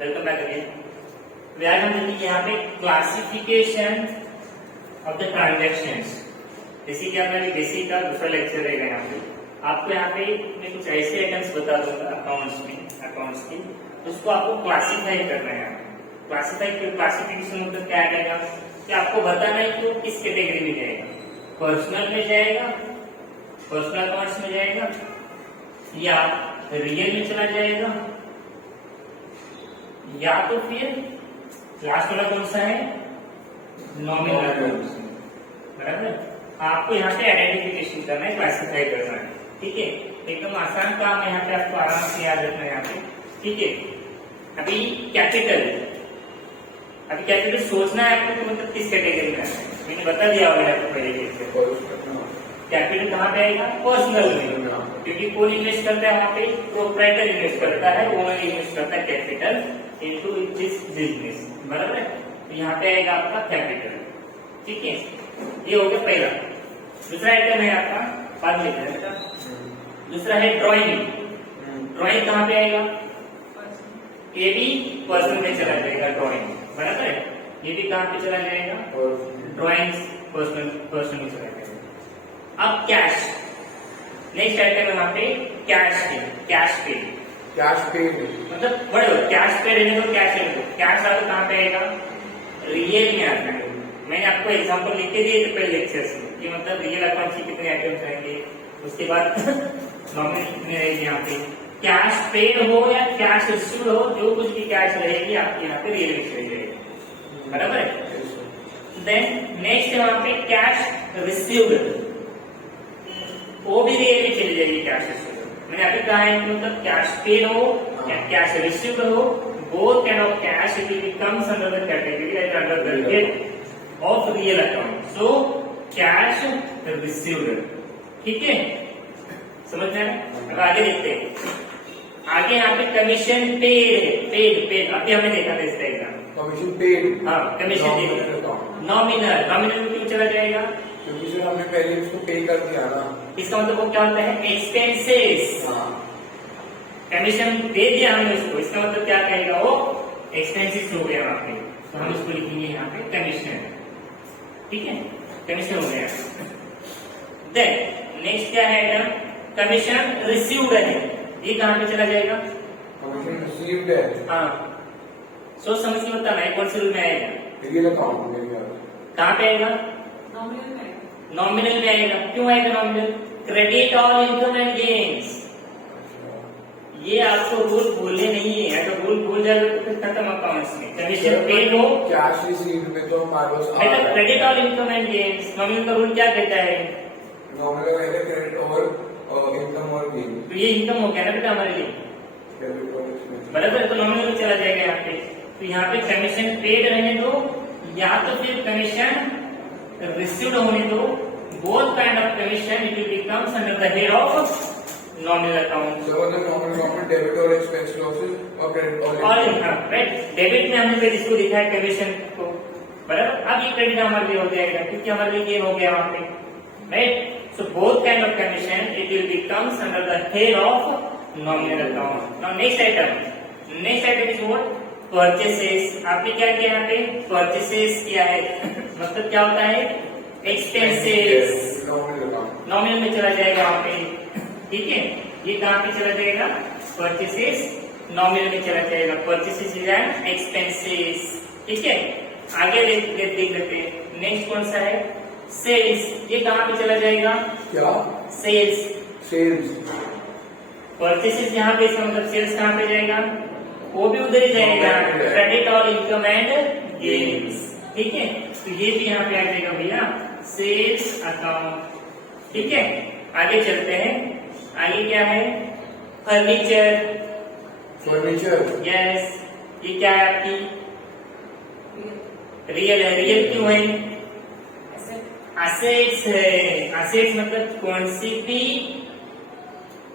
Welcome back again. आज हम देखेंगे यहाँ पे क्लासिफिकेशन ऑफ द ट्रांजैक्शंस। जैसे कि आपका बेसिक का दूसरा लेक्चर रहेगा। यहाँ पे आपको यहाँ पे मैं कुछ ऐसे आइटम्स बता दूंगा अकाउंट्स की, उसको आपको क्लासिफाई करना है। क्लासिफिकेशन मतलब क्या रहेगा कि आपको बताना है कि वो किस कैटेगरी में जाएगा। पर्सनल में जाएगा, पर्सनल अकाउंट्स में जाएगा, या रियल में चला जाएगा, या तो फिर लास्ट वाला कौन सा है, नॉमिनल अकाउंट्स। बराबर, आपको यहाँ पे आइडेंटिफिकेशन करना है, क्लासिफाई करना है। ठीक है, एकदम आसान काम है यहाँ पे, आपको आराम से याद रखना है यहाँ पे। ठीक है, अभी कैपिटल सोचना है आपको कि मतलब किस कैटेगरी में है। मैंने बता दिया होगा आपको पहले। कैपिटल कहाँ पे आएगा, पर्सनल में, क्योंकि कौन इन्वेस्ट करता है वहाँ पे, प्रोप्राइटर इन्वेस्ट करता है, ओनर इन्वेस्ट करता है कैपिटल इनटू दिस बिजनेस। बराबर है, तो यहाँ पे आएगा आपका कैपिटल। ठीक है, ये हो गया पहला। दूसरा आइटम है आपका, बाद में लिखा है, दूसरा है ड्राइंग। ड्राइंग कहाँ पे आएगा, ये भी पर्सनल में चला जाएगा ड्राइंग। बराबर है, ये भी कहाँ पे चला जाएगा, ड्राइंग पर्सनल में चला जाएगा। अब कैश, नेक्स्ट आइटम है वहाँ पे कैश पे मतलब बड़े कैश पे रहने दो, कैश रहने दो। कैश आपको कहाँ पे आएगा, रियल में आता है। मैंने आपको एग्जांपल लिख के दिए थे पहले लेक्चर्स में कि मतलब रियल अकाउंट के कितने आइटम्स रहेंगे, उसके बाद नॉमिनल कितने रहेंगे। यहाँ पे कैश पेड हो या कैश रिसीव्ड हो, जो कुछ भी कैश रहेगी आपके यहाँ पे रियल में चली जाएगी। बराबर है। देन नेक्स्ट है वहाँ पे कैश रिसीव्ड, वो भी रियल में चली जाएगी कैश रिसीव्ड। मैंने अभी कहा है कि मतलब कैश पेड हो या कैश रिसीव्ड हो, both kind of cash it will comes under the category and under the head of real account. So cash received. ठीक है, समझ में आया? अब आगे देखते हैं। आगे यहाँ पे कमीशन पेड अभी हमने देखा था इसका एग्जाम। कमीशन पेड, हाँ कमीशन पेड, नॉमिनल में क्यों चला जाएगा, क्योंकि सर हमने पहले उसको पे कर दिया ना। इसका मतलब वो क्या होता है, एक्सपेंसेस। कमीशन दे दिया हमने उसको, इसका मतलब क्या कहेगा, वो एक्सपेंसेस हो गया वहां पे, तो हम इसको लिखेंगे यहाँ पे कमीशन। ठीक है, कमीशन हो गया। देन नेक्स्ट क्या है आइटम, कमीशन रिसीव्ड है, ये कहाँ पे चला जाएगा, कमीशन रिसीव्ड है। हाँ, सोच समझ के बताना है कौन से रूल में आएगा, रियल अकाउंट में कहाँ पे आएगा, नॉमिनल में आएगा। क्यों आएगा nominal, credit all income and gains. ये आपको रूल भूलने नहीं है, अगर रूल भूल जाए तो फिर खत्म अकाउंट्स में। कमीशन पेड हो, कैश रिसीव्ड में तो हमारे पास बेटा credit all income and gains, nominal का रूल क्या कहता है, नॉमिनल रहेगा क्रेडिट और इनकम और गेन। तो ये इनकम हो गया ना बेटा हमारे लिए। बराबर, तो नॉमिनल में चला जाएगा यहाँ पे। तो यहाँ पे कमीशन पेड रहने दो या तो फिर कमीशन रिसीव्ड होने दो, both kind of commission it will becomes under the head of nominal account. So the nominal account debit और एक्सपेंस लॉसेस और क्रेडिट और इनकम, राइट। डेबिट में हमने फिर इसको लिखा है कमीशन को। बराबर, अब ये क्रेडिट हमारे लिए हो जाएगा क्योंकि हमारे लिए गेन हो गया वहां पे, right. So both kind of commission it will becomes under the head of nominal account. Now next item is what, purchases. आपने क्या किया यहाँ पे, परचेसेस किया है मतलब क्या होता है, एक्सपेंसेस। नॉमिनल में चला जाएगा वहां पे। ठीक है, ये कहाँ पे चला जाएगा, परचेसेस नॉमिनल में चला जाएगा, परचेसेस इज एंड एक्सपेंसेस। ठीक है, आगे देख लेते हैं। नेक्स्ट कौन सा है, सेल्स। ये कहाँ पे चला जाएगा, क्या, सेल्स। परचेसेस यहाँ पे, इसका मतलब सेल्स कहाँ पे जाएगा, वो भी उधर ही जाएगा, क्रेडिट और इनकम एंड गेन्स। ठीक है, तो ये भी यहाँ पे आ जाएगा भैया, सेल्स अकाउंट। ठीक है, आगे चलते हैं। आगे क्या है, फर्नीचर। यस, ये क्या है आपकी, रियल है। रियल क्यों है, असेट्स है। असेट्स मतलब कौन सी भी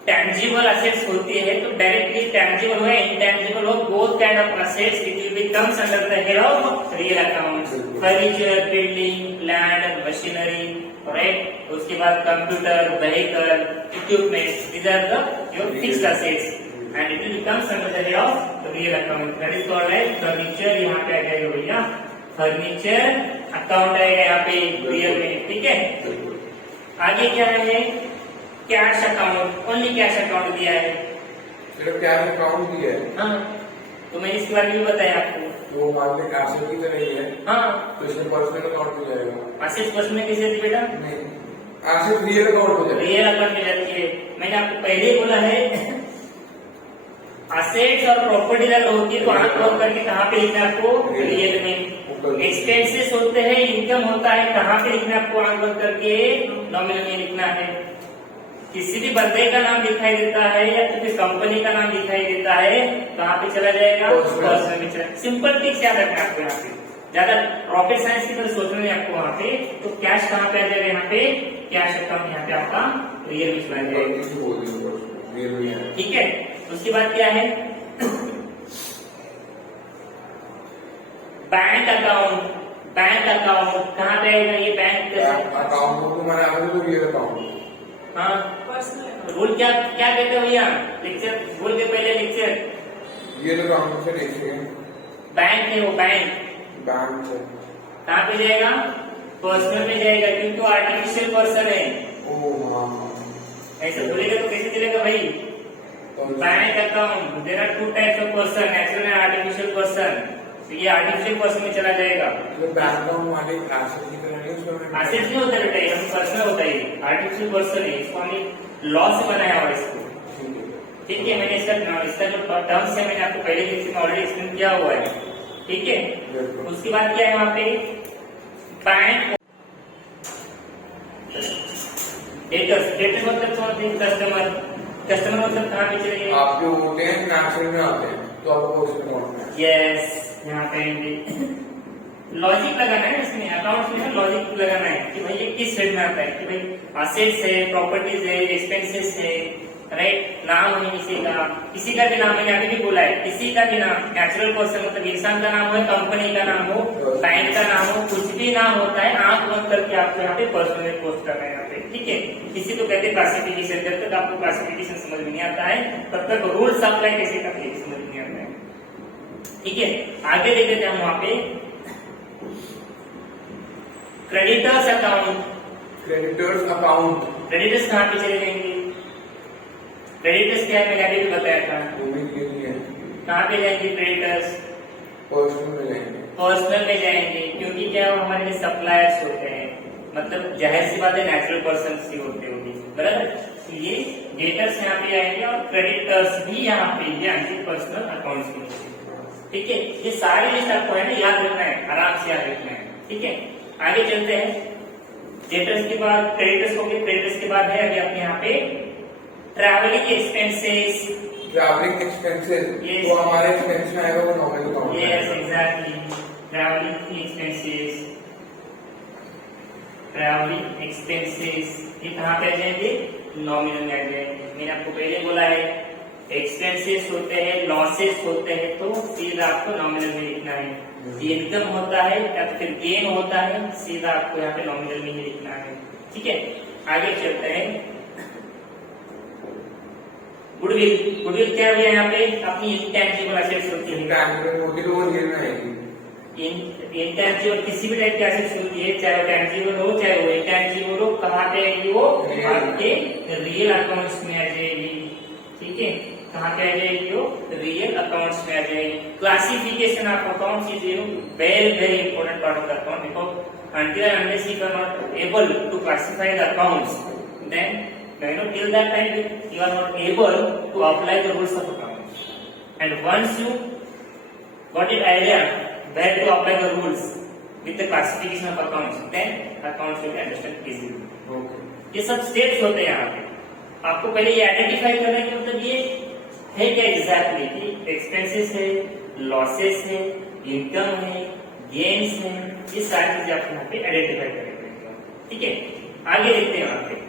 टैंजिबल असेट्स होती है, तो डायरेक्टली टैंजिबल हो या इनटैंजिबल हो, both kind of assets it will becomes under the head of real account. Furniture, building, land, machinery, right. उसके बाद computer, vehicle, equipment, these are the your fixed assets. And it will becomes under the head of real account, that is called as furniture. यहाँ पे आ जाएगा भैया furniture account आएगा यहाँ पे real में, ठीक है। आगे क्या है, cash account, only cash account दिया है, सिर्फ कैश अकाउंट दिया है। हाँ तो मैंने इसके बारे में भी बताया आपको। वो मान लें एसेट की तरह ही है, हाँ तो इसमें पर्सनल अकाउंट हो जाएगा। एसेट पर्सनल में कैसे थी बेटा, नहीं, एसेट रियल अकाउंट हो जाएगा। रियल अकाउंट में जाती है। मैंने आपको पहले ही बोला है असेट्स और प्रॉपर्टी अगर होती है तो आंख बंद करके कहाँ पे लिखना है आपको, रियल में। एक्सपेंसेस होते हैं, इनकम होता है, कहाँ पे लिखना है आपको, आंख बंद करके नॉमिनल में लिखना है। किसी भी बंदे का नाम दिखाई देता है या किसी कंपनी का नाम दिखाई देता है, कहाँ पे चला जाएगा, पर्सनल में चला। सिंपल टिक्स याद रखना आपको यहाँ पे, ज्यादा रॉकेट साइंस की तरह सोचना नहीं आपको वहाँ पे। तो कैश कहाँ पे आ जाएगा, यहाँ पे कैश अकाउंट यहाँ पे आपका रियल में चला जाएगा, ठीक है। उसके बाद क्या है, बैंक अकाउंट। बैंक अकाउंट कहाँ पे आएगा, ये बैंक अकाउंट को मैंने अभी तो रियल अकाउंट। हाँ रूल क्या क्या कहते हो भैया, लेक्चर बोल के पहले लेक्चर। रियल अकाउंट से देखिए, बैंक है वो, बैंक बैंक से कहाँ पे जाएगा, पर्सनल में जाएगा, क्योंकि वो आर्टिफिशियल पर्सन है। ओ हाँ, ऐसे बोलेगा तो कैसे चलेगा भाई। Bank account, there are two types of person, natural and artificial person. तो ये आर्टिफिशियल पर्सन में चला जाएगा। बैंक अकाउंट वाले एसेट की तरह नहीं, उसमें एसेट नहीं होता बेटा, ये हम पर्सनल होता है, आर्टिफिशियल पर्सन है। इसको हमने लॉ से बनाया और इसको, ठीक है। मैंने इसका जो टर्म्स है मैंने आपको पहले लेक्चर में ऑलरेडी एक्सप्लेन किया हुआ है, ठीक है। उसके बाद क्या है वहाँ पे, बैंक डेटर्स। डेटर्स मतलब कौन थे, कस्टमर। कस्टमर मतलब कहाँ पे चलेंगे, आपके होते हैं नेचुरल में आते हैं, तो आपको उसमें होना है। यस यहाँ पे लॉजिक लगाना है इसमें, अकाउंट में लॉजिक लगाना है कि भाई ये किस हेड में आता है, कि भाई असेट्स है, प्रॉपर्टीज है, एक्सपेंसेस है, राइट। नाम है किसी का भी नाम, मैंने अभी भी बोला है, किसी का भी नाम, नेचुरल पर्सन मतलब इंसान का नाम हो, कंपनी का नाम हो, बैंक का नाम हो, कुछ भी नाम होता है, आंख बंद करके आपको यहाँ पे पर्सनल पोस्ट करना है यहाँ पे, ठीक है। किसी को कहते हैं क्लासिफिकेशन, जब तक आपको क्लासिफिकेशन समझ में नहीं आता है तब तक रूल्स अप्लाई कैसे करते हैं समझ नहीं आता है, ठीक है। आगे देखते थे हम वहाँ पे creditors account. Creditors account, creditors कहाँ पे चले जाएंगे, क्रेडिटर्स क्या है मैंने अभी भी बताया था, वो भी ये नहीं है। कहाँ पे जाएंगे क्रेडिटर्स, पर्सनल में जाएंगे। पर्सनल में जाएंगे, क्योंकि क्या वो हमारे लिए सप्लायर्स होते हैं, मतलब जाहिर सी बात है नेचुरल पर्सन ही होते होंगे, बराबर। तो ये डेटर्स यहाँ पे आएंगे और क्रेडिटर्स भी यहाँ पे आएंगे पर्सनल अकाउंट्स में, ठीक है। ये सारी लिस्ट आपको है ना याद रखना है, आराम से याद रखना है, ठीक है। आगे चलते हैं, डेटर्स के बाद क्रेडिटर्स हो गए, क्रेडिटर्स के बाद है अभी अपने यहाँ पे travelling expenses. Travelling expenses, Yes. तो हमारे एक्सपेंस में आएगा वो nominal account. Yes exactly, travelling expenses. Travelling expenses ये कहाँ पे आ जाएंगे, नॉमिनल में आ जाएंगे। मैंने आपको पहले बोला है एक्सपेंसेस होते हैं, लॉसेस होते हैं, तो सीधा आपको नॉमिनल में लिखना है। इनकम होता है या फिर गेन होता है, सीधा आपको यहाँ पे नॉमिनल में ही लिखना है, ठीक है। आगे चलते हैं, गुडविल। गुडविल क्या है यहाँ पे, अपनी इंटेंजिबल एसेट्स होती है। इंटेंजिबल होती है तो वो रियल में आएगी। इंटेंजिबल किसी भी टाइप की एसेट्स होती है, चाहे वो टेंजिबल हो चाहे वो इंटेंजिबल हो, कहाँ पे आएगी वो, आपके रियल अकाउंट्स में आ जाएगी, ठीक है। कहाँ पे आ जाएगी वो, रियल अकाउंट्स में आ जाएगी। Classification of accounts is very very important part of the account, because until and unless you are not able to classify the accounts, then till that time you are not able to apply the rules of accounts. And once you got it idea where to apply the rules with the classification of accounts, then accounts will understand easily. Okay. ये सब steps होते हैं यहाँ पे, आपको पहले ये identify करना है कि मतलब ये है क्या एग्जैक्टली, कि एक्सपेंसेस है, लॉसेस है, इनकम है, गेन्स है, ये सारी चीजें आपको यहाँ पे आइडेंटिफाई करेंगे, ठीक है। आगे देखते हैं वहां पे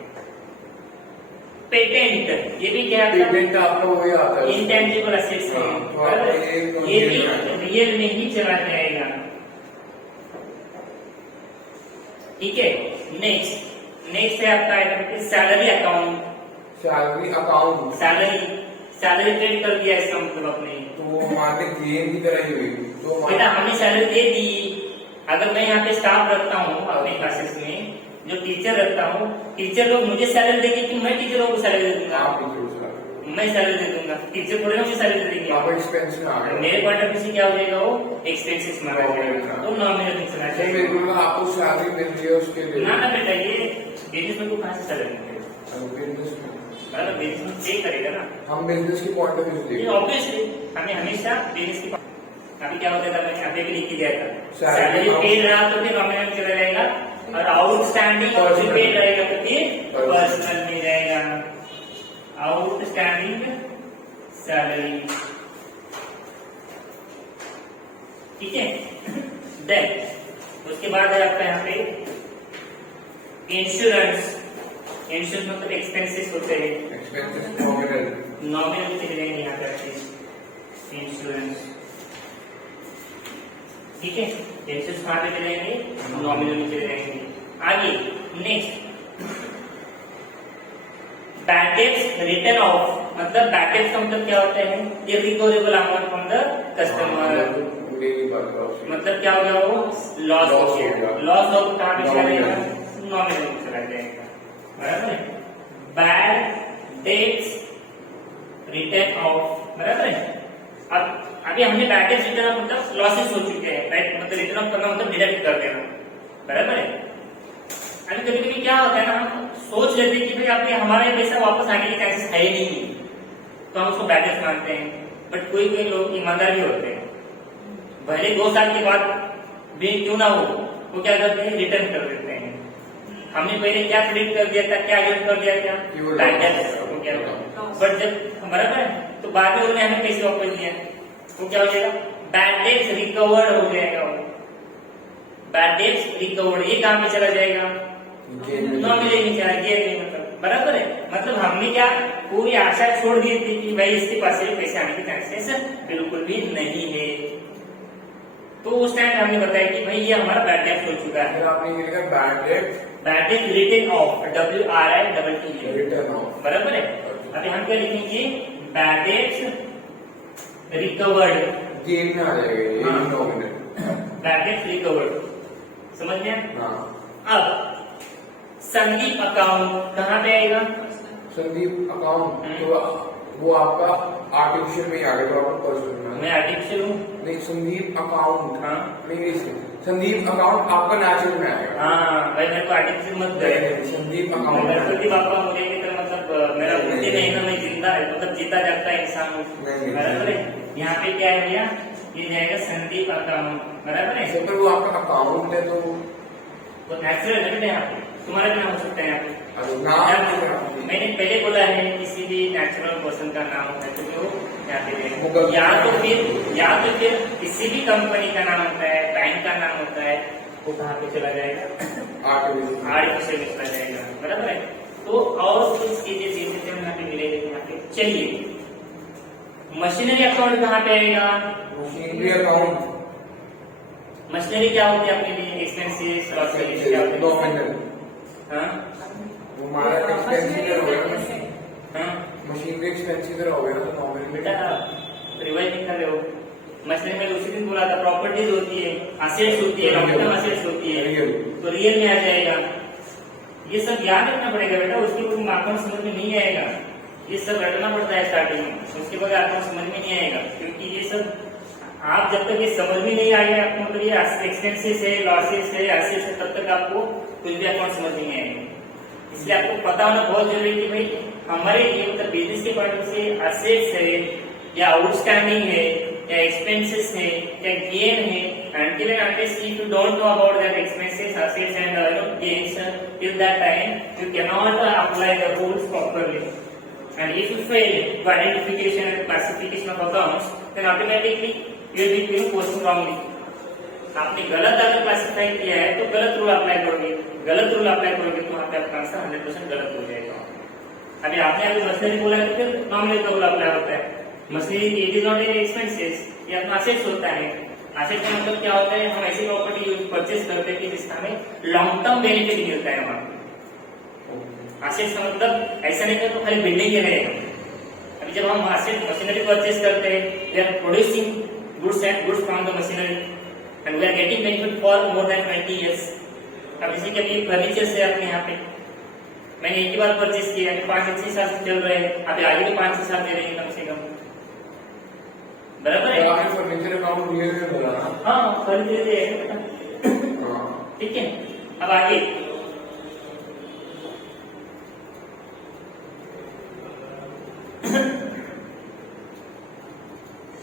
पेटेंट। ये भी क्या है, पेटेंट आपका वही आता है, इंटेंजिबल एसेट्स है, ये भी रियल में ही चला जाएगा, ठीक है। नेक्स्ट है आपका item salary account. Salary account. Salary credit कर दिया इसका मतलब आपने। तो वो हमारे गेन की तरह ही हुई। तो बेटा हमने सैलरी दे दी। अगर मैं यहाँ पे स्टाफ रखता हूँ अपने क्लासेस में, जो टीचर रखता हूँ, टीचर लोग मुझे सैलरी देंगे कि मैं टीचर को सैलरी दे दूंगा? आप मैं सैलरी दे दूंगा, टीचर थोड़े ना मुझे सैलरी दे देंगे। आप एक्सपेंस में आ गए। मेरे पॉइंट ऑफ व्यू से क्या हो जाएगा, वो एक्सपेंसेस में आ जाएगा, तो नॉमिनल में चला जाएगा। बिल्कुल आपको सैलरी मिल रही है उसके लिए। ना बेटा, ये बिजनेस में को कहाँ से सैलरी मिलेगा? बिजनेस में पे करेगा ना। हम बिजनेस की पॉइंट ऑफ व्यू से ये ऑब्वियसली हमें हमेशा बिजनेस की अभी क्या होता था, मैंने अभी भी लिख के दिया था, सैलरी पेड रहा तो फिर नॉमिनल चला जाएगा, और आउटस्टैंडिंग और पेड रहेगा तो फिर पर्सनल में जाएगा। आउटस्टैंडिंग सैलरी, ठीक है। देन उसके बाद है आपका यहाँ पे इंश्योरेंस। इंश्योरेंस मतलब एक्सपेंसेस होते हैं, एक्सपेंसेस नॉमिनल नॉमिनल चले जाएंगे यहाँ पे इंश्योरेंस, ठीक है। इंश्योरेंस कहाँ पे चले जाएंगे, नॉमिनल में चले जाएंगे। आगे next bad debts return of, मतलब बैड डेट्स का मतलब क्या होता है, irrecoverable amount from the customer. मतलब क्या हो गया, वो लॉस हो गया। लॉस हो कहाँ पे चला जाएगा, नॉमिनल में चला जाएगा, बराबर है। बैड डेट्स रिटर्न ऑफ, बराबर है। अब अभी हमने बैड डेट्स रिटर्न ऑफ मतलब लॉसेस हो चुके हैं, राइट, मतलब रिटर्न ऑफ करना मतलब डिडक्ट कर देना, बराबर है। अभी कभी कभी क्या होता है ना, हम सोच लेते हैं कि भाई आपने हमारा ये पैसा वापस आने के चांसेस है ही नहीं, तो हम उसको बैड डेट्स मानते हैं। बट कोई कोई लोग ईमानदार भी होते हैं, भले 2 साल के बाद भी क्यों ना हो, वो क्या करते हैं, रिटर्न कर देते हैं। हमने पहले क्या क्रेडिट कर दिया था, क्या एड कर दिया था, बैड डेट्स हो गया। बट जब बराबर है तो बाद में उन्होंने हमें पैसे वापस दिया, वो क्या हो जाएगा, बैड डेट्स रिकवर्ड हो जाएगा। बैड डेट्स रिकवर्ड, ये कहाँ पे चला जाएगा, नॉमिनल में चला गया, मतलब बराबर है। मतलब हमने क्या पूरी आशा छोड़ दी थी कि भाई इसके पास से पैसे आने के चांसेस बिल्कुल भी नहीं है, तो उस टाइम हमने बताया कि भाई ये हमारा बैड डेट हो चुका है। आपने लिखा bad debt return of, WRITT return of, बराबर है। अभी हम क्या लिखेंगे, बैड डेट्स रिकवर्ड, गेन में आ जाएगा ये नॉमिनल, बैड डेट्स रिकवर्ड, समझ गए। हाँ। अब संदीप अकाउंट कहाँ पे आएगा, संदीप अकाउंट, तो वो आपका आर्टिफिशियल में ही आ गया, तो आपका पर्सनल में। मैं आर्टिफिशियल हूँ, नहीं, संदीप अकाउंट, हाँ इंग्लिश में संदीप अकाउंट आपका नेचुरल में आएगा। हाँ भाई, मेरे को आर्टिफिशियल मत नहीं, संदीप अकाउंट संदीप आपका मुझे की तरह, मतलब मेरा बुद्धि नहीं है, मैं जिंदा है, मतलब जीता जाता है इंसान हूँ, बराबर है। यहाँ पे क्या है भैया, ये जाएगा संदीप अकाउंट, बराबर है। तो वो आपका अकाउंट है, तो नेचुरल है बेटा, यहाँ पे तुम्हारा क्या हो सकता है यहाँ पे, नाम मैंने पहले बोला है किसी भी नेचुरल पर्सन का नाम होता है तो जो यहाँ पे मुगल, या तो फिर किसी भी कंपनी का नाम होता है, बैंक का नाम होता है, वो कहाँ पे चला जाएगा, आर्टिफिशियल में चला जाएगा, बराबर है। तो और कुछ चीजें जैसे हम यहाँ पे मिलेंगे यहाँ पे। चलिए मशीनरी अकाउंट कहाँ पे आएगा, मशीनरी अकाउंट, मशीनरी क्या होती है आपके लिए, एक्सपेंसेस और क्या होते हैं, नॉमिनल, हाँ वो हमारा एक्सपेंसिव हो गया ना, हाँ मशीनरी एक्सपेंसिव हो गया ना, तो नॉमिनल बेटा रिवाइज नहीं कर रहे हो। मशीनरी में उसी दिन बोला था, प्रॉपर्टीज होती है, असेट्स होती है, लॉन्ग टर्म असेट्स होती है, तो रियल में आ जाएगा। ये सब याद रखना पड़ेगा बेटा, उसके बाद अकाउंट समझ में नहीं आएगा, ये सब रटना पड़ता है स्टार्टिंग में, उसके बाद अकाउंट समझ में नहीं आएगा, क्योंकि ये सब आप जब तक ये समझ में नहीं आएगा, मतलब ये एक्सपेंसेस है, लॉसेस है, एसेट्स है, तब तक आपको कुछ भी अकाउंट समझ में नहीं आएगा। इसलिए आपको पता होना बहुत जरूरी है कि भाई हमारे लिए मतलब बिजनेस के पॉइंट से एसेट्स है या आउटस्टैंडिंग है या एक्सपेंसेस है या गेन है, until and unless if you don't know about that expenses, assets and gains till that time you cannot apply the rules properly, and if you fail to identification and classification of accounts then automatically you will be posting wrongly. आपने गलत अगर classify किया है तो गलत rule apply करोगे, गलत rule apply करोगे तो वहाँ पे आपका आंसर 100% गलत हो जाएगा। अभी आपने अगर मशीनरी बोला है तो फिर नॉमिनल का रूल अप्लाई होता है। Machinery it is not a expenses, ये अपना असेट्स होता है। असेट का मतलब क्या होता है, हम ऐसी प्रॉपर्टी परचेज करते हैं कि जिसका हमें लॉन्ग टर्म बेनिफिट मिलता है हमारा। असेट्स का मतलब ऐसा नहीं कि तो खाली बिल्डिंग ही रहेगा। अभी जब हम मशीनरी परचेज करते हैं, we are producing goods from the machinery and we are getting benefit for more than 20 years. अब जैसे कि अभी फर्नीचर से आपके यहाँ पे मैंने एक ही बार परचेज किया, 5-6 साल से चल रहे हैं, अभी आगे भी 5-6 साल दे रहे हैं कम से कम, बराबर है। आपने फर्नीचर अकाउंट रियल में बोला ना? हाँ फर्नीचर है, ठीक है। अब आगे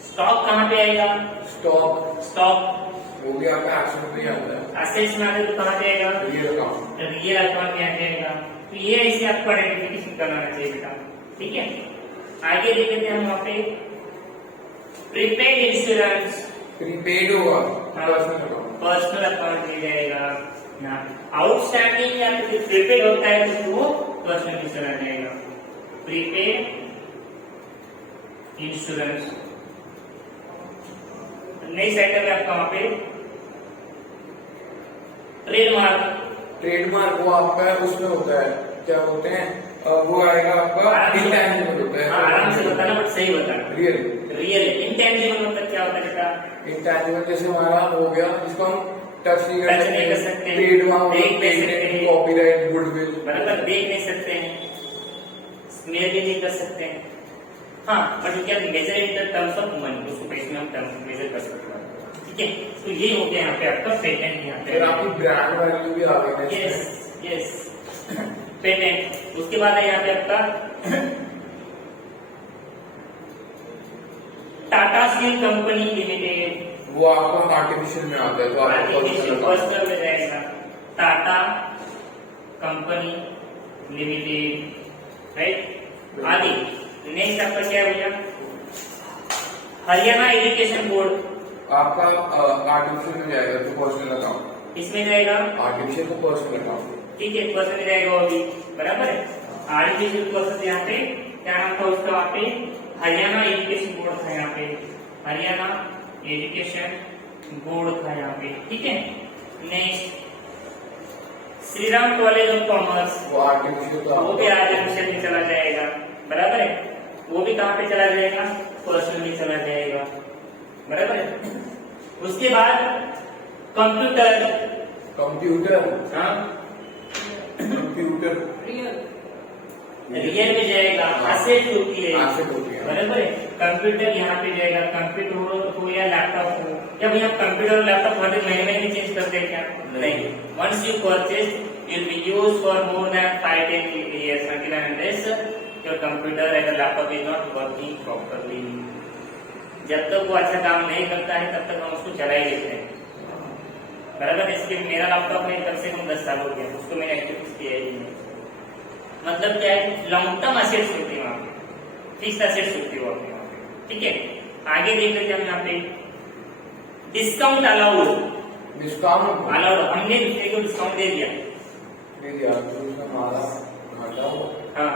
स्टॉक कहाँ पे आएगा? स्टॉक वो भी आपका एक्शन में ही आता है। एसेट्स में आते तो कहाँ पे आएगा? Real account. रियल अकाउंट में आ जाएगा। तो ये इसे आपको आइडेंटिफिकेशन करना चाहिए बेटा, ठीक है। आगे देखते हैं हम वहाँ पे प्रीपेड इंश्योरेंस, प्रीपेड होगा पर्सनल अकाउंट मिल जाएगा। आउटस्टैंडिंग या फिर प्रीपेड होता है तो वो पर्सनल इंश्योरेंस जाएगा। प्रीपेड इंश्योरेंस नेक्स्ट आइटम है आपका वहाँ पे ट्रेडमार्क वो आपका उसमें होता है, क्या बोलते हैं, वो आएगा आपका इंटेंजिबल होता है। आराम से बताना बट सही बताना। रियल इंटेंजिबल मतलब क्या होता है बेटा? इंटेंजिबल जैसे हमारा हो गया जिसको हम टच नहीं कर सकते, ट्रेडमार्क, देख नहीं सकते, कॉपीराइट, गुडविल, बराबर देख नहीं सकते हैं, स्मेल भी नहीं कर सकते हैं। हाँ but you can measure in the terms of money, उसको पैसे में हम टर्म्स मेजर कर सकते हैं, ठीक है। तो ये हो गया यहाँ पे आपका पेटेंट। यहाँ पे आपकी ब्रांड वैल्यू भी आ गई है। Yes patent. उसके बाद है यहाँ पे आपका टाटा स्टील कंपनी लिमिटेड, वो आपको आर्टिफिशियल में आता है, तो आर्टिफिशियल पर्सनल में जाएगा। Tata company limited, right. आगे नेक्स्ट आपका क्या है भैया? हरियाणा एजुकेशन बोर्ड, आपका आर्टिफिशियल में जाएगा तो पर्सनल अकाउंट, इसमें जाएगा आर्टिफिशियल को पर्सनल अकाउंट, ठीक है, पर्सन में जाएगा वो भी, बराबर है। आर्टिफिशियल पर्सन यहाँ पे क्या नाम था उसका? वहाँ पे हरियाणा एजुकेशन बोर्ड था, यहाँ पे हरियाणा एजुकेशन बोर्ड था यहाँ पे, ठीक है। Next Shri Ram college of commerce, वो आर्टिफिशियल का वो भी आर्टिफिशियल में चला जाएगा, बराबर है। वो भी कहाँ पे चला जाएगा? पर्सनल में चला जाएगा, बराबर है। उसके बाद कंप्यूटर, कंप्यूटर रियल में जाएगा, एसेट होती है, है। बराबर है। कंप्यूटर यहाँ पे जाएगा, कंप्यूटर हो या लैपटॉप हो, या भैया कंप्यूटर और लैपटॉप हर महीने में चेंज करते हैं क्या? नहीं। Once you purchase will be used for more than 5-10 years until unless your computer and the laptop is not working properly. जब तक वो अच्छा काम नहीं करता है तब तक हम उसको चला ही लेते हैं, बराबर। इसलिए मेरा लैपटॉप में कम से कम 10 साल हो गया, उसको मैंने एक्टिव किया ही नहीं। मतलब क्या है? लॉन्ग टर्म एसेट्स होती है वहाँ पे, फिक्स एसेट्स होती है वहाँ पे, ठीक है। आगे देख लेते हैं हम यहाँ पे डिस्काउंट अलाउड, हमने दूसरे को डिस्काउंट दे दिया, हाँ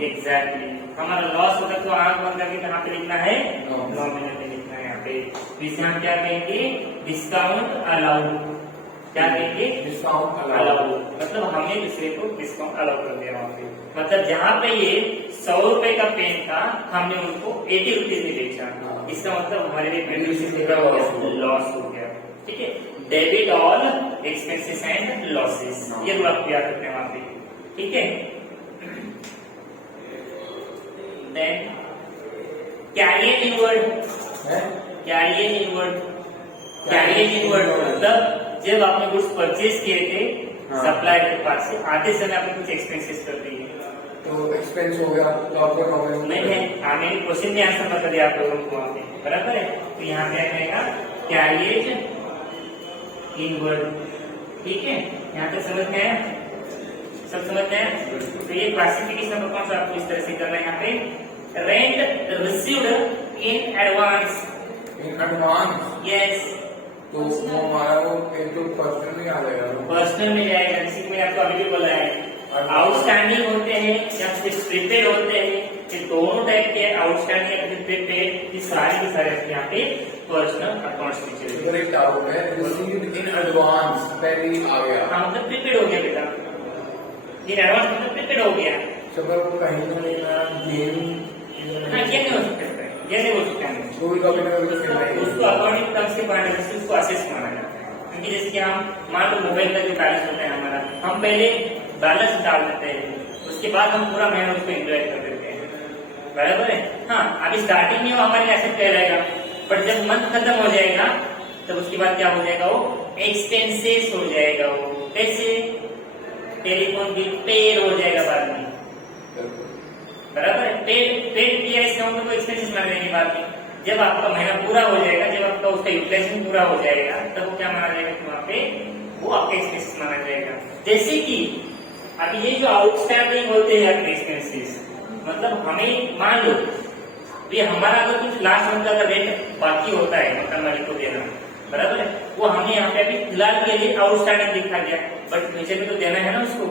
एग्जैक्टली। हमारा लॉस होगा तो आग बंद करके कहाँ पे लिखना है? नॉमिनल में लिखना है यहाँ पे। इसे हम क्या कहेंगे? Discount allowed. क्या कहेंगे? डिस्काउंट अलाउड, मतलब हमने दूसरे को डिस्काउंट अलाउ कर दिया वहाँ पे। मतलब जहाँ पे ये 100 रुपए का पेन था, हमने उनको 80 रुपीज में बेचा, इसका मतलब हमारे लिए लॉस हो गया, ठीक है। Debit all expenses and losses, ये रूल आप याद रखते हैं वहां पे, ठीक है। Then carrier inward, carrier inward, carrier inward मतलब जब आपने गुड्स परचेज किए थे सप्लायर के पास से, आते समय आपने कुछ एक्सपेंसेस कर दिए, तो एक्सपेंस हो गया तो आपको नहीं है। मैंने क्वेश्चन में आंसर बता दिया आप लोगों को वहां पे, बराबर है। तो यहाँ पे आएगा कैरियर इनवर्ड, ठीक है। यहाँ तक समझ में आया? सब समझ में आया? तो ये क्लासिफिकेशन का कौन सा आपको इस तरह से करना है? यहाँ पे rent received in advance, yes, तो वो हमारा वो एक तो पर्सनल में आ जाएगा, पर्सनल में जाएगा। जैसे कि मैंने आपको अभी भी बोला है, आउटस्टैंडिंग होते हैं या फिर प्रीपेड होते हैं, ये दोनों टाइप के आउटस्टैंडिंग या फिर प्रीपेड, ये सारे के सारे यहाँ पे पर्सनल अकाउंट्स में चलेंगे। रिसीव्ड इन एडवांस पहले ही आ गया, हाँ मतलब प्रीपेड हो गया बेटा, इन एडवांस मतलब प्रीपेड हो गया। तो मैं वो कहीं ना कहीं ना गेम हाँ, ये नहीं हो सकता है, ये नहीं हो सकता है। तो भी कभी ना कभी तो खेलना ही उसको अकाउंटिंग टर्म्स के पॉइंट ऑफ व्यू से उसको असेस माना जाता है। क्योंकि जैसे कि हम मान लो मोबाइल का जो बैलेंस होता है हमारा, हम पहले बैलेंस डाल देते हैं, उसके बाद हम पूरा महीना उसको एंजॉय कर देते हैं, बराबर है। हाँ, अभी स्टार्टिंग में वो हमारे एसेट कहलाएगा, बट जब मंथ खत्म हो जाएगा तब उसके बाद क्या हो जाएगा, वो एक्सपेंसेस हो जाएगा। वो कैसे, टेलीफोन बिल पेड हो जाएगा बाद में, बराबर है। पेड किया इसका मतलब एक्सपेंसेस माने जाएंगे बाद में। जब आपका महीना पूरा हो जाएगा, जब आपका उसका यूटिलाइजेशन पूरा हो जाएगा, तब वो क्या माना जाएगा, वहाँ पे वो आपका एक्सपेंसेस माना जाएगा। जैसे कि अभी ये जो आउटस्टैंडिंग होते हैं आपके एक्सपेंसेस, मतलब हमें मान लो ये हमारा अगर कुछ लास्ट मंथ का रेंट बाकी होता है मकान मालिक को देना, बराबर है, वो हमने यहाँ पे अभी फिलहाल के लिए आउटस्टैंडिंग लिखा गया, बट फ्यूचर में तो देना है ना, उसको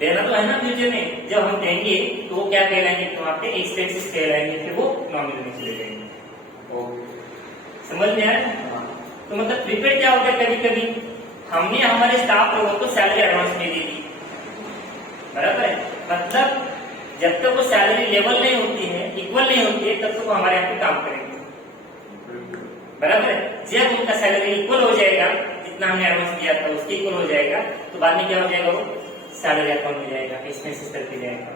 देना तो है ना फ्यूचर में। जब हम देंगे तो वो क्या कहलाएंगे, तो वहाँ पे एक्सपेंसेस कहलाएंगे, फिर वो नॉमिनल में चले जाएंगे। समझ में आया? तो मतलब प्रीपेड क्या होता है, कभी कभी हमने हमारे स्टाफ लोगों को सैलरी एडवांस में दे दी, बराबर है। मतलब जब तक वो सैलरी लेवल नहीं होती है, इक्वल नहीं होती है, तब तक वो हमारे यहाँ पे काम करेंगे, बराबर है। जब उनका सैलरी इक्वल हो जाएगा, जितना हमने एडवांस दिया था उसके इक्वल हो जाएगा, तो बाद में क्या हो जाएगा, वो सैलरी अकाउंट में जाएगा, एक्सपेंसेस करके जाएगा।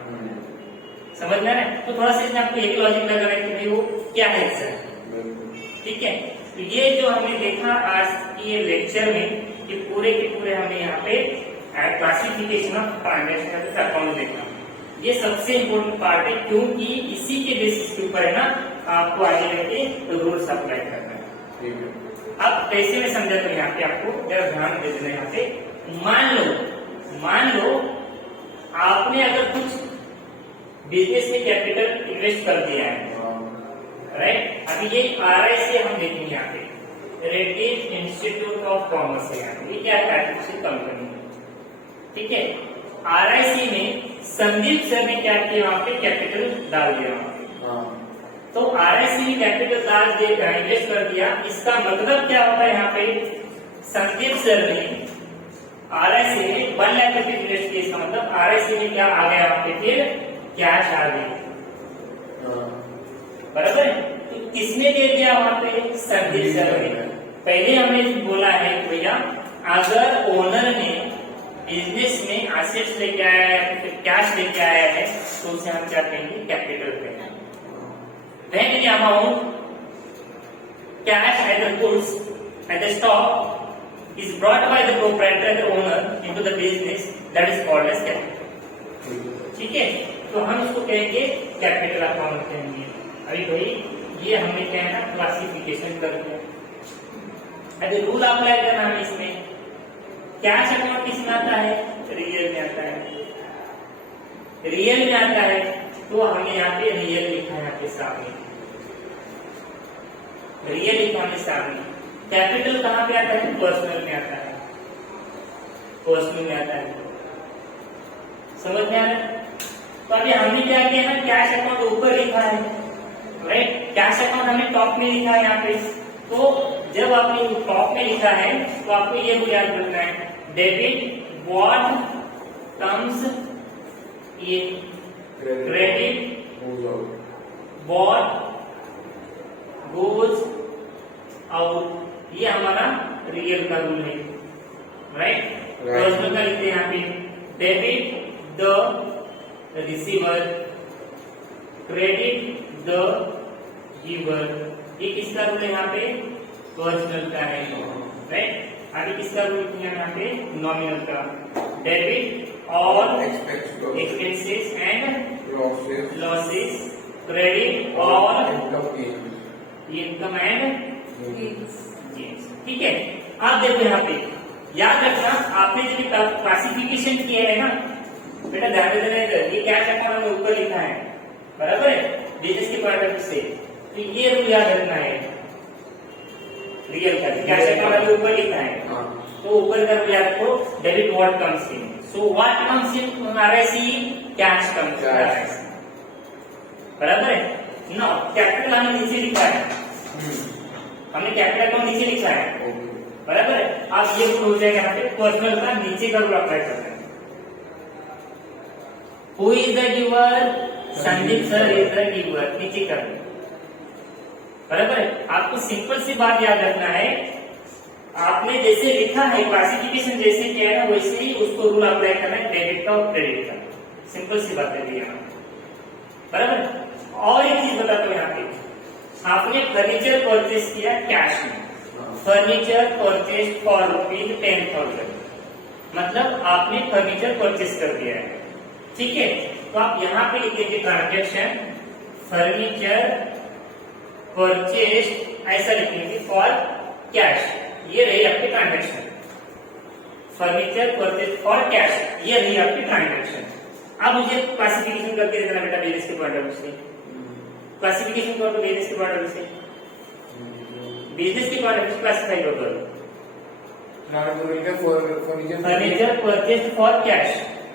समझ में आ रहा है? तो थोड़ा सा इसमें आपको एक लॉजिक लग रहा है कि भाई वो क्या है सर, ठीक है। तो ये जो हमने देखा आज की ये लेक्चर में, कि पूरे के पूरे हमने यहाँ पे क्लासिफिकेशन ऑफ फाइनेंशियल अकाउंट देखा। ये सबसे इम्पोर्टेंट पार्ट है, क्योंकि इसी के बेसिस के ऊपर है ना आपको आगे जाके रूल्स अप्लाई करना है। अब कैसे में समझा, तो यहाँ पे आपको जरा ध्यान दे देना। यहाँ पे मान लो आपने अगर कुछ बिजनेस में कैपिटल इन्वेस्ट कर दिया है, राइट। अभी ये RIC हम देखेंगे यहाँ पे, रेड्डी इंस्टीट्यूट ऑफ कॉमर्स है, ये क्या है, आर्टिफिशियल कंपनी, ठीक है। RIC में संदीप सर ने क्या किया, वहाँ पे कैपिटल डाल दिया वहाँ पे। तो RIC में कैपिटल डाल दिया, इन्वेस्ट कर दिया, इसका मतलब क्या होता है, यहाँ पे संदीप सर ने RIC में 1 लाख रुपए इन्वेस्ट किया, इसका मतलब RIC में क्या आ गया, वहाँ पे फिर कैश आ गई, बराबर है। तो किसने दे दिया वहाँ पे, संदीप सर ने। पहले हमने बोला है कि भैया अगर ओनर ने बिजनेस में एसेट्स लेके आया है, फिर कैश लेके आया है, तो उसे हम क्या कहेंगे, कैपिटल कहेंगे। When the amount cash at the goods at the stock is brought by the proprietor, the owner, into the business, that is called as capital. ठीक है, तो हम इसको कहेंगे कैपिटल अकाउंट कहेंगे। अभी भाई ये हमने क्या है ना क्लासिफिकेशन कर दिया। अभी रूल अप्लाई करना है इसमें। कैश अकाउंट किसमें आता है, रियल में आता है। रियल में आता है तो हमने यहाँ पे रियल लिखा है, यहाँ पे सामने रियल लिखा हमने सामने। कैपिटल कहाँ पे आता है, पर्सनल में आता है, पर्सनल में आता है। समझ में आ रहा है? तो अभी हमने क्या किया ना, कैश अकाउंट ऊपर लिखा है, राइट। कैश अकाउंट हमने टॉप में लिखा है यहाँ पे। तो जब आपने टॉप में लिखा है तो आपको ये याद रखना है, debit what comes in, credit what goes out. ये हमारा रियल का रूल है, राइट। पर्सनल का लिखते हैं यहाँ पे, debit the receiver, credit the giver. ये किसका रूल है यहाँ पे, पर्सनल का है, राइट। अभी किसका रूल किया यहाँ पे, नॉमिनल का, डेबिट और एक्सपेंसेस एंड लॉसेस, क्रेडिट और इनकम एंड गेन्स। ठीक है। आप देखो यहाँ पे याद रखना, आपने जो क्लासिफिकेशन किया है ना बेटा, ध्यान देना, ये कैश अकाउंट हमने ऊपर लिखा है, बराबर है, बिजनेस के पॉइंट ऑफ व्यू से। तो ये रूल याद रखना है, रियल का कैश अकाउंट अभी ऊपर लिखा है, तो ऊपर का रूल आपको debit what comes in. So what comes in RIC, cash comes in, बराबर है ना। कैपिटल हमने नीचे लिखा है, हमने कैपिटल अकाउंट नीचे लिखा है, बराबर है। आप ये रूल हो जाएगा यहाँ पे, पर्सनल का नीचे का रूल अप्लाई करना है। Who is the giver, Sandeep sir is the giver, नीचे कर दो। बराबर है। आपको सिंपल सी बात याद रखना है, आपने जैसे लिखा है क्लासिफिकेशन जैसे किया है ना, वैसे ही उसको रूल अप्लाई करना है, डेबिट का और क्रेडिट का। सिंपल सी बात है यहाँ, बराबर। और एक चीज बताता हूँ, यहाँ पे आपने फर्नीचर परचेज किया कैश में, फर्नीचर परचेज फॉर ₹10,000, मतलब आपने फर्नीचर परचेज कर दिया है, ठीक है। तो आप यहाँ पे लिख लीजिए ट्रांजेक्शन फर्नीचर परचेज, ऐसा लिखेंगे फॉर कैश, ये रही आपकी transaction. Furniture purchase for cash, ये रही आपकी ट्रांजेक्शन। अब मुझे क्लासिफिकेशन करके देना बेटा बिजनेस के पॉइंट ऑफ व्यू से, क्लासिफिकेशन करो बिजनेस के पॉइंट ऑफ व्यू से, बिजनेस के पॉइंट ऑफ व्यू क्लासिफाई करो। Furniture purchase for cash,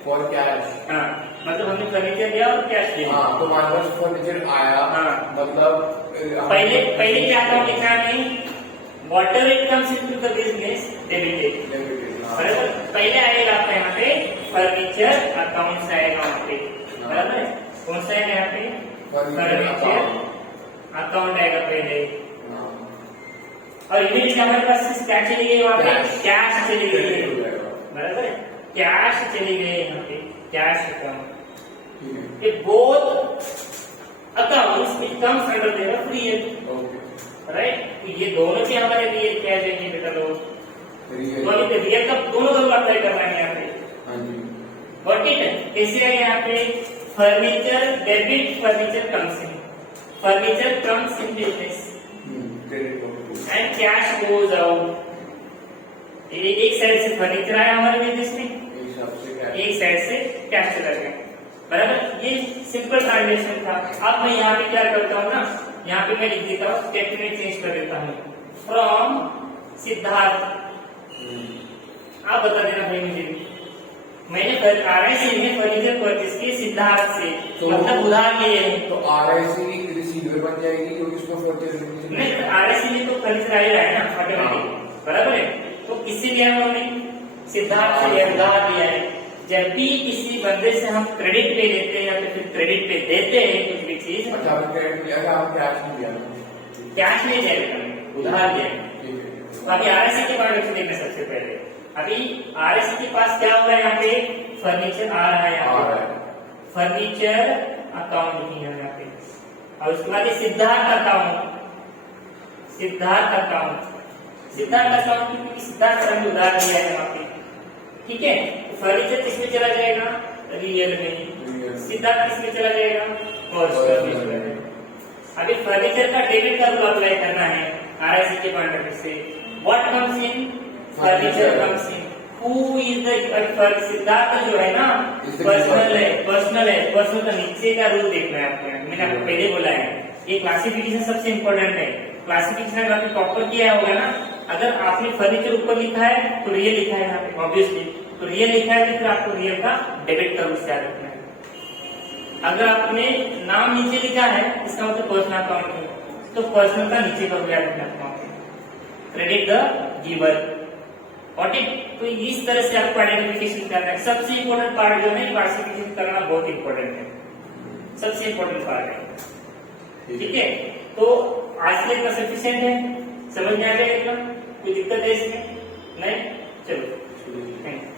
for cash, हाँ, मतलब हमने फर्नीचर लिया और कैश लिया। हाँ, तो हमारे पास फर्नीचर आया, हाँ, मतलब पहले क्या था लिखा नहीं, water it comes into the business debited, बराबर। पहले आएगा आपका यहाँ पे फर्नीचर अकाउंट्स आएगा वहाँ पे, बराबर। कौन सा है यहाँ पे, फर्नीचर अकाउंट आएगा पहले, और इमीडिएटली हमारे पास क्या चली गई वहाँ पे, कैश चली गई, बराबर है। कैश चली गई यहाँ पे, कैश अकाउंट, ये both accounts it comes under their real, right. तो ये दोनों से हमारे रियल क्या जाएंगे बेटा लोग, रियल का दोनों का अप्लाई करना है यहाँ पे। और ठीक है, कैसे है यहाँ पे, furniture debit, furniture comes in, furniture comes in business and cash goes out. एक साइड से फर्नीचर आया हमारे बिजनेस में, एक साइड से कैश चला गया, बराबर। ये सिंपल ट्रांजेक्शन था। अब मैं यहाँ पे क्या करता हूँ ना, यहाँ पे मैं लिख देता हूँ, स्टेटमेंट चेंज कर देता हूँ, फ्रॉम सिद्धार्थ। आप बता देना भाई मुझे, मैंने RIC में फर्नीचर परचेज किए सिद्धार्थ से, तो मतलब उधार लिए हैं, तो RIC रिसीवर बन जाएगी क्योंकि उसको परचेज नहीं, RIC में तो फर्नीचर आ ही रहा है ना ऑटोमेटिक, बराबर है। तो किससे लिया हमने, सिद्धार्थ से उधार लिया है। जब भी किसी बंदे से हम क्रेडिट पे लेते हैं या तो फिर क्रेडिट पे देते हैं कुछ भी चीज, क्रेडिट लिया था, आप कैश नहीं लिया, कैश नहीं लिया, उधार लिया। तो अभी RIC के बारे में देखना सबसे पहले, अभी RIC के पास क्या हो रहा है, यहाँ पे फर्नीचर आ रहा है, यहाँ पे फर्नीचर अकाउंट नहीं है यहाँ पे, और उसके बाद Siddharth account, Siddharth account, Siddharth account क्योंकि सिद्धार्थ सर ने उधार लिया है यहाँ पे, ठीक है। फर्नीचर किसमें चला जाएगा, रियल में, सिद्धार्थ किसमें चला जाएगा, पर्सनल में चला जाएगा। अभी फर्नीचर का डेबिट का रूल अप्लाई करना है RIC के पॉइंट ऑफ व्यू से, what comes in, furniture comes in, who is the, Siddharth जो है ना पर्सनल है, पर्सनल है, पर्सनल का नीचे का रूल देखना है आपको, मैंने आपको पहले बोला है, ये क्लासिफिकेशन सबसे इंपॉर्टेंट है। क्लासिफिकेशन अगर आपने प्रॉपर किया होगा ना, अगर आपने फर्नीचर ऊपर लिखा है तो रियल लिखा है यहाँ पे, ऑब्वियसली तो रियल लिखा है, तो फिर आपको रियल का डेबिट का रूल से याद रखना है। अगर आपने नाम नीचे लिखा है इसका मतलब पर्सनल अकाउंट है, तो पर्सनल का नीचे का रूल याद रखना है, क्रेडिट द गिवर, और तो इस तरह से आपको आइडेंटिफिकेशन करना है। सबसे इंपॉर्टेंट पार्ट जो है क्लासिफिकेशन करना बहुत इंपॉर्टेंट है, सबसे इंपॉर्टेंट पार्ट है, ठीक है। तो आज के इतना सफिशिएंट है, समझ में आ जाएगा, कोई दिक्कत है इसमें नहीं, चलो थैंक यू।